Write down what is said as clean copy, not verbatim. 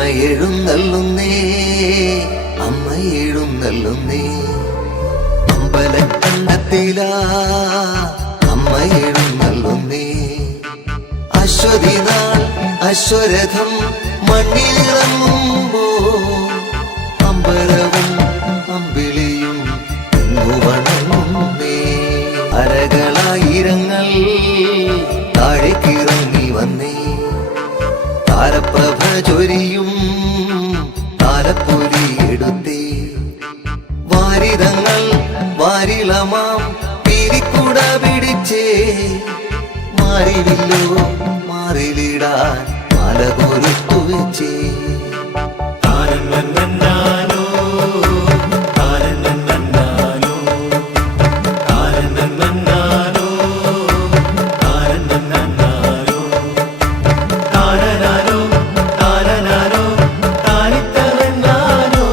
എഴുന്നള്ളുന്നേ, അമ്മ എഴുന്നള്ളുന്നേ. അമ്പലക്കണ്ടത്തിലാ അമ്മ എഴുന്നള്ളുന്നേ. അശ്വതി നാൾ അശ്വരഥം മണ്ണിലിറങ്ങുമ്പോ അമ്പലവും അമ്പിളിയും വണങ്ങുന്നേ. അരകളായിരങ്ങൾ താഴേക്കിറങ്ങി വന്നേ. താരപ്രഭ ചൊരിയും താരപ്പൊലി എടുത്തേ. വാരിതങ്ങൾ വാരിളമാം പിരിക്കുട പിടിച്ചേ. മാറിവില്ലോ മാറിലിടാൻ മല കൊരുത്തു വെച്ചേ.